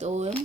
2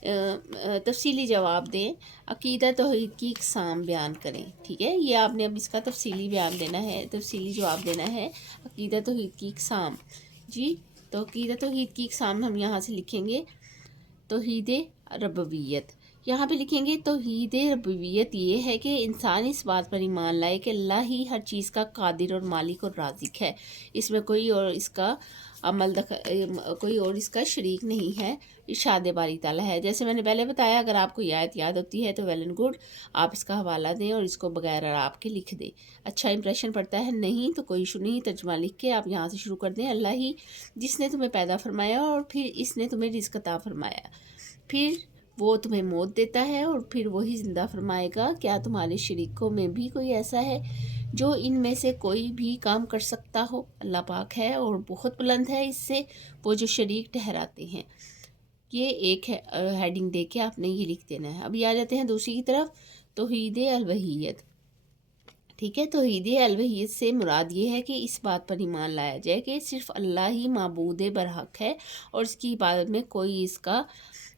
تفصیلی جواب دیں، عقیدہ توحید کی اقسام بیان کریں. ٹھیک ہے، یہ آپ نے اب اس کا تفصیلی بیان دینا ہے، تفصیلی جواب دینا ہے. عقیدہ توحید کی اقسام. جی، تو عقیدہ توحید کی اقسام ہم یہاں سے لکھیں گے. توحید ربوبیت، یہاں پہ لکھیں گے توحید ربوبیت یہ ہے کہ انسان اس بات پر ایمان لائے کہ اللہ ہی ہر چیز کا قادر اور مالک اور رازق ہے. اس میں کوئی اور اس کا کوئی اور اس کا شریک نہیں ہے. ارشاد باری تعالیٰ ہے. جیسے میں نے پہلے بتایا، اگر آپ کو یہ آیت یاد ہوتی ہے تو ویل اینڈ گڈ، آپ اس کا حوالہ دیں اور اس کو بغیر آپ کے لکھ دیں. اچھا امپریشن پڑتا ہے، نہیں تو کوئی ایشو نہیں، ترجمہ لکھ کے آپ یہاں سے شروع کر دیں. اللہ ہی جس نے تمہیں پیدا فرمایا اور پھر اس نے تمہیں رزق عطا فرمایا، پھر وہ تمہیں موت دیتا ہے اور پھر وہی زندہ فرمائے گا. کیا تمہارے شریکوں میں بھی کوئی ایسا ہے جو ان میں سے کوئی بھی کام کر سکتا ہو؟ اللہ پاک ہے اور بہت بلند ہے اس سے وہ جو شریک ٹھہراتے ہیں. یہ ایک ہیڈنگ دے کے آپ نے یہ لکھ دینا ہے. ابھی آ جاتے ہیں دوسری کی طرف، توحید الوہیت. ٹھیک ہے، توحید الوہیت سے مراد یہ ہے کہ اس بات پر ایمان لایا جائے کہ صرف اللہ ہی معبود برحق ہے اور اس کی عبادت میں کوئی اس کا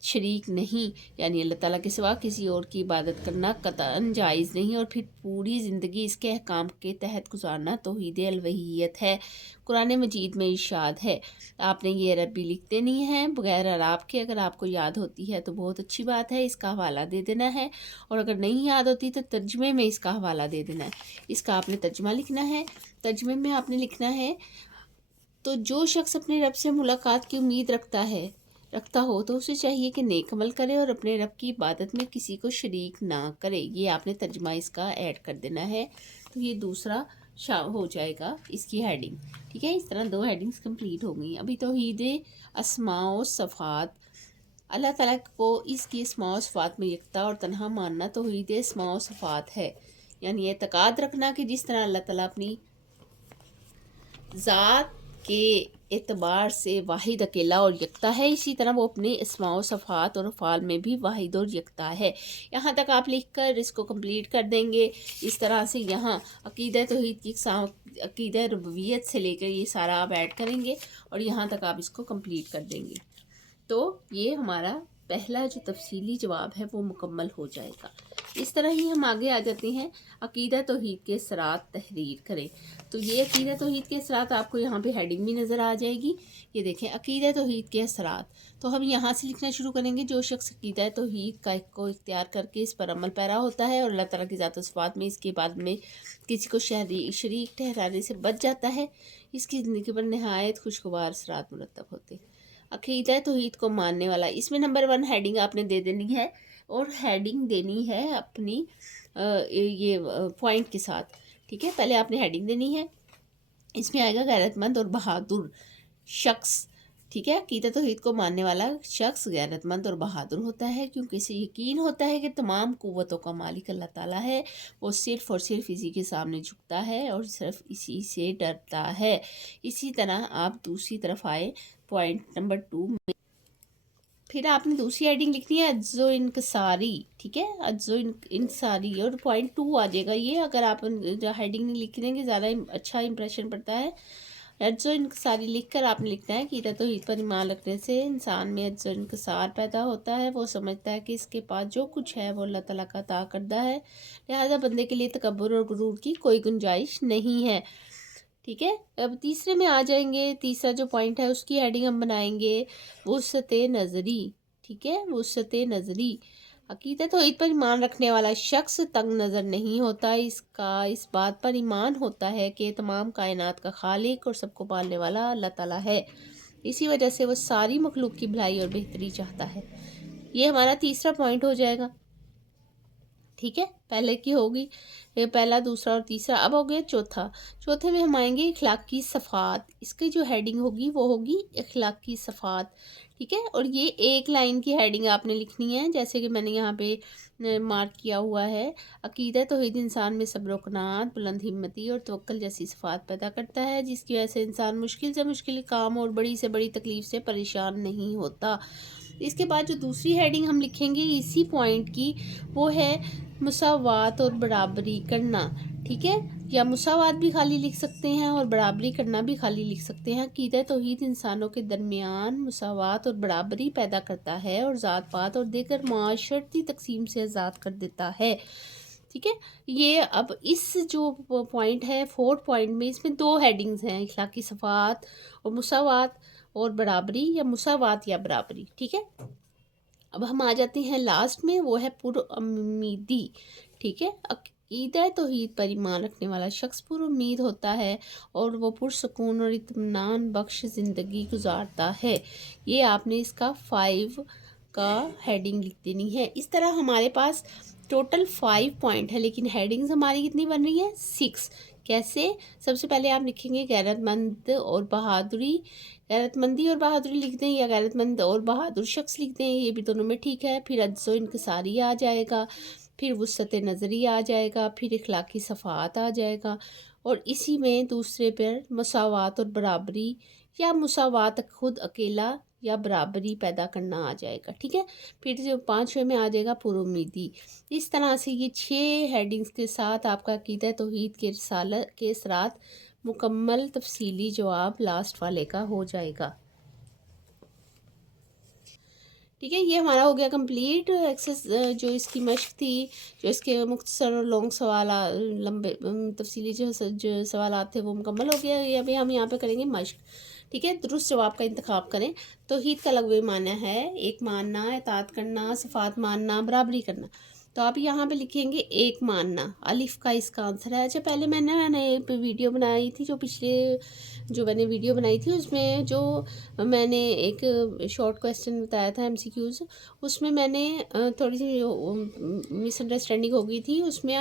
شریک نہیں، یعنی اللہ تعالیٰ کے سوا کسی اور کی عبادت کرنا قطعاً جائز نہیں، اور پھر پوری زندگی اس کے احکام کے تحت گزارنا توحید الوہیت ہے. قرآن مجید میں ارشاد ہے. آپ نے یہ عربی لکھ دینی ہے بغیر اعراب کے. اگر آپ کو یاد ہوتی ہے تو بہت اچھی بات ہے، اس کا حوالہ دے دینا ہے، اور اگر نہیں یاد ہوتی تو ترجمے میں اس کا حوالہ دے دینا ہے. اس کا آپ نے ترجمہ لکھنا ہے. ترجمے میں آپ نے لکھنا ہے، تو جو شخص اپنے رب سے ملاقات کی امید رکھتا ہو تو اسے چاہیے کہ نیک عمل کرے اور اپنے رب کی عبادت میں کسی کو شریک نہ کرے. یہ آپ نے ترجمہ اس کا ایڈ کر دینا ہے. تو یہ دوسرا ہو جائے گا اس کی ہیڈنگ. ٹھیک ہے، اس طرح 2 ہیڈنگز کمپلیٹ ہو گئی. ابھی توحید اسماء و صفات، اللہ تعالیٰ کو اس کی اسماء و صفات میں یکتا اور تنہا ماننا توحید اسماء و صفات ہے. یعنی اعتقاد رکھنا کہ جس طرح اللہ تعالیٰ اپنی ذات کے اعتبار سے واحد اکیلا اور یکتا ہے، اسی طرح وہ اپنے اسماء و صفات اور افعال میں بھی واحد اور یکتا ہے. یہاں تک آپ لکھ کر اس کو کمپلیٹ کر دیں گے. اس طرح سے یہاں عقیدہ توحید کی اقسام، عقیدہ ربوبیت سے لے کر یہ سارا آپ ایڈ کریں گے اور یہاں تک آپ اس کو کمپلیٹ کر دیں گے. تو یہ ہمارا پہلا جو تفصیلی جواب ہے وہ مکمل ہو جائے گا. اس طرح ہی ہم آگے آ جاتے ہیں، عقیدہ توحید کے اثرات تحریر کریں. تو یہ عقیدہ توحید کے اثرات آپ کو یہاں پہ ہیڈنگ بھی نظر آ جائے گی. یہ دیکھیں، عقیدہ توحید کے اثرات. تو ہم یہاں سے لکھنا شروع کریں گے. جو شخص عقیدہ توحید کو اختیار کر کے اس پر عمل پیرا ہوتا ہے اور اللہ تعالیٰ کی ذات و صفات میں اس کے بعد میں کسی کو شریک ٹھہرانے سے بچ جاتا ہے، اس کی زندگی پر نہایت خوشگوار اثرات مرتب ہوتے ہیں. عقیدہ توحید کو ماننے والا، اس میں نمبر 1 ہیڈنگ آپ نے دے دینی ہے، اور ہیڈنگ دینی ہے اپنی یہ پوائنٹ کے ساتھ. ٹھیک ہے، پہلے آپ نے ہیڈنگ دینی ہے. اس میں آئے گا غیرت مند اور بہادر شخص. ٹھیک ہے، عقیدہ توحید کو ماننے والا شخص غیرت مند اور بہادر ہوتا ہے کیونکہ اسے یقین ہوتا ہے کہ تمام قوتوں کا مالک اللہ تعالیٰ ہے. وہ صرف اور صرف اسی کے سامنے جھکتا ہے اور صرف اسی سے ڈرتا ہے. اسی طرح آپ دوسری طرف آئے پوائنٹ نمبر 2 میں، پھر آپ نے دوسری ہیڈنگ لکھنی ہے عجز و انکساری. ٹھیک ہے، عجز و انکساری، اور پوائنٹ 2 آ جائے گا. یہ اگر آپ ہیڈنگ نہیں لکھ دیں گے زیادہ اچھا امپریشن پڑتا ہے. عجز و انکساری لکھ کر آپ نے لکھنا ہے کہ عقیدہ توحید پر ایمان رکھنے سے انسان میں عجز و انکسار پیدا ہوتا ہے. وہ سمجھتا ہے کہ اس کے پاس جو کچھ ہے وہ اللہ تعالیٰ کا عطا کردہ ہے، لہذا بندے کے لیے تکبر اور غرور کی کوئی گنجائش نہیں ہے. ٹھیک ہے، اب تیسرے میں آ جائیں گے. تیسرا جو پوائنٹ ہے اس کی ہیڈنگ ہم بنائیں گے وسعت نظری. ٹھیک ہے، وسعت نظری. عقیدہ توحید پر ایمان رکھنے والا شخص تنگ نظر نہیں ہوتا. اس بات پر ایمان ہوتا ہے کہ تمام کائنات کا خالق اور سب کو پالنے والا اللہ تعالیٰ ہے. اسی وجہ سے وہ ساری مخلوق کی بھلائی اور بہتری چاہتا ہے. یہ ہمارا تیسرا پوائنٹ ہو جائے گا. ٹھیک ہے، پہلے کی ہوگی پہلا، دوسرا اور تیسرا. اب ہو گیا چوتھا. چوتھے میں ہم آئیں گے اخلاقی صفات. اس کی جو ہیڈنگ ہوگی وہ ہوگی اخلاقی صفات. ٹھیک ہے، اور یہ ایک لائن کی ہیڈنگ آپ نے لکھنی ہے، جیسے کہ میں نے یہاں پہ مارک کیا ہوا ہے. عقیدہ توحید انسان میں صبر و قناعت، بلند ہمتی اور توکل جیسی صفات پیدا کرتا ہے، جس کی وجہ سے انسان مشکل سے مشکل کام اور بڑی سے بڑی تکلیف سے پریشان نہیں ہوتا. اس کے بعد جو دوسری ہیڈنگ ہم لکھیں گے اسی پوائنٹ کی، وہ ہے مساوات اور برابری کرنا. ٹھیک ہے، یا مساوات بھی خالی لکھ سکتے ہیں اور برابری کرنا بھی خالی لکھ سکتے ہیں۔ عقیدہ توحید انسانوں کے درمیان مساوات اور برابری پیدا کرتا ہے اور ذات پات اور دیگر معاشرتی تقسیم سے آزاد کر دیتا ہے۔ ٹھیک ہے، یہ اب اس جو پوائنٹ ہے 4 پوائنٹ میں، اس میں 2 ہیڈنگز ہیں، اخلاقی صفات اور مساوات اور برابری، یا مساوات یا برابری۔ ٹھیک ہے، اب ہم آ جاتے ہیں لاسٹ میں، وہ ہے پر امیدی۔ ٹھیک ہے، عقیدہ توحید پر ایمان رکھنے والا شخص پر امید ہوتا ہے اور وہ پرسکون اور اطمینان بخش زندگی گزارتا ہے۔ یہ آپ نے اس کا 5 کا ہیڈنگ لکھ دینی ہے۔ اس طرح ہمارے پاس ٹوٹل 5 پوائنٹ ہے، لیکن ہیڈنگز ہماری کتنی بن رہی ہیں؟ 6۔ کیسے؟ سب سے پہلے آپ لکھیں گے غیرت مند اور بہادری، غیرت مندی اور بہادری لکھ دیں، یا غیرت مند اور بہادر شخص لکھ دیں، یہ بھی دونوں میں ٹھیک ہے۔ پھر عجز و انکساری آ جائے گا، پھر وسعت نظری آ جائے گا، پھر اخلاقی صفات آ جائے گا، اور اسی میں دوسرے پر مساوات اور برابری، یا مساوات خود اکیلا یا برابری پیدا کرنا آ جائے گا۔ ٹھیک ہے، پھر جو 5ویں میں آ جائے گا پر امیدی۔ اس طرح سے یہ 6 ہیڈنگز کے ساتھ آپ کا عقیدہ توحید کے رسالہ کے اثرات مکمل تفصیلی جواب لاسٹ والے کا ہو جائے گا۔ ٹھیک ہے، یہ ہمارا ہو گیا کمپلیٹ ایکسس، جو اس کی مشق تھی، جو اس کے مختصر اور لانگ سوالات، لمبے تفصیلی جو سوالات تھے وہ مکمل ہو گیا۔ یہ ابھی ہم یہاں پہ کریں گے مشق۔ ٹھیک ہے، درست جواب کا انتخاب کریں۔ توحید کا لغوی معنی ہے ایک ماننا، اطاعت کرنا، صفات ماننا، برابری کرنا۔ تو آپ یہاں پہ لکھیں گے ایک ماننا، الف کا اس کا آنسر ہے۔ اچھا، پہلے میں نے ویڈیو بنائی تھی، جو میں نے ویڈیو بنائی تھی اس میں جو میں نے ایک شارٹ کویسچن بتایا تھا MCQs، اس میں نے تھوڑی سی مس انڈرسٹینڈنگ ہو گئی تھی، اس میں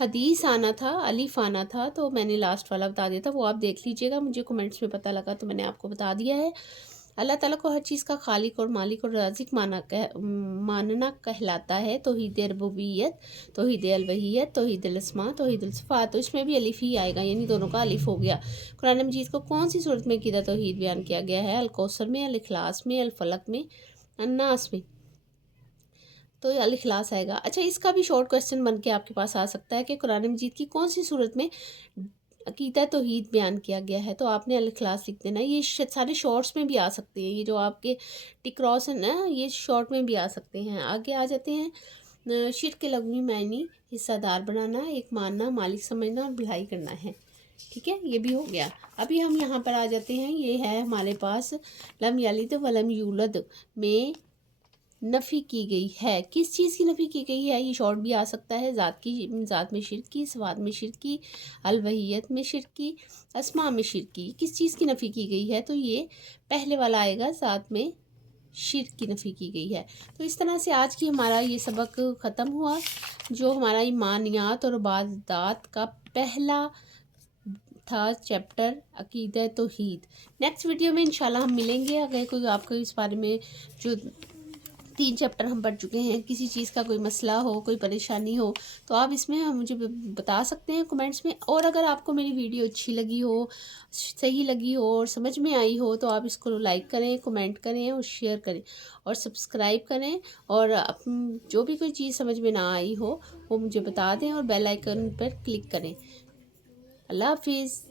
حدیث آنا تھا، الف آنا تھا، تو میں نے لاسٹ والا بتا دیا تھا، وہ آپ دیکھ لیجئے گا، مجھے کمنٹس میں پتہ لگا تو میں نے آپ کو بتا دیا ہے۔ اللہ تعالیٰ کو ہر چیز کا خالق اور مالک اور رازق ماننا کہلاتا ہے۔ توحید ربوبیت، توحید الوہیت، توحید الاسماء، توحید الصفات، تو اس میں بھی الف ہی آئے گا، یعنی دونوں کا الف ہو گیا۔ قرآن مجید کو کون سی صورت میں عقیدہ توحید بیان کیا گیا ہے؟ الکوثر میں، الاخلاص میں، الفلق میں، الناس میں، تو الاخلاص آئے گا۔ اچھا، اس کا بھی شارٹ کویسچن بن کے آپ کے پاس آ سکتا ہے کہ قرآن مجید کی کون سی صورت میں عقیدہ توحید بیان کیا گیا ہے، تو آپ نے الاخلاص لکھ دینا۔ یہ سارے شارٹس میں بھی آ سکتے ہیں، یہ جو آپ کے ٹک کراس ہے نا، یہ شارٹ میں بھی آ سکتے ہیں۔ آگے آ جاتے ہیں، شرک کے لغوی معنی حصہ دار بنانا، ایک ماننا، مالک سمجھنا اور بھلائی کرنا ہے۔ ٹھیک ہے، یہ بھی ہو گیا۔ ابھی ہم یہاں پر آ جاتے ہیں، یہ ہے ہمارے پاس لم یلد ولم یولد میں نفی کی گئی ہے۔ کس چیز کی نفی کی گئی ہے؟ یہ شارٹ بھی آ سکتا ہے، ذات میں شرک کی، صفات میں شرک کی، الوہیت میں شرک کی، اسماء میں شرک کی۔ کس چیز کی نفی کی گئی ہے؟ تو یہ پہلے والا آئے گا، ذات میں شرک کی نفی کی گئی ہے۔ تو اس طرح سے آج کی ہمارا یہ سبق ختم ہوا، جو ہمارا ایمانیات اور عبادات کا پہلا تھا چیپٹر عقیدہ توحید۔ نیکسٹ ویڈیو میں انشاءاللہ ہم ملیں گے۔ اگر کوئی آپ کو اس بارے میں جو 3 چیپٹر ہم پڑھ چکے ہیں، کسی چیز کا کوئی مسئلہ ہو، کوئی پریشانی ہو، تو آپ اس میں مجھے بتا سکتے ہیں کمنٹس میں۔ اور اگر آپ کو میری ویڈیو اچھی لگی ہو، صحیح لگی ہو اور سمجھ میں آئی ہو، تو آپ اس کو لائک کریں، کمنٹ کریں اور شیئر کریں اور سبسکرائب کریں، اور جو بھی کوئی چیز سمجھ میں نہ آئی ہو وہ مجھے بتا دیں، اور بیل آئیکن پر کلک کریں۔ اللہ حافظ۔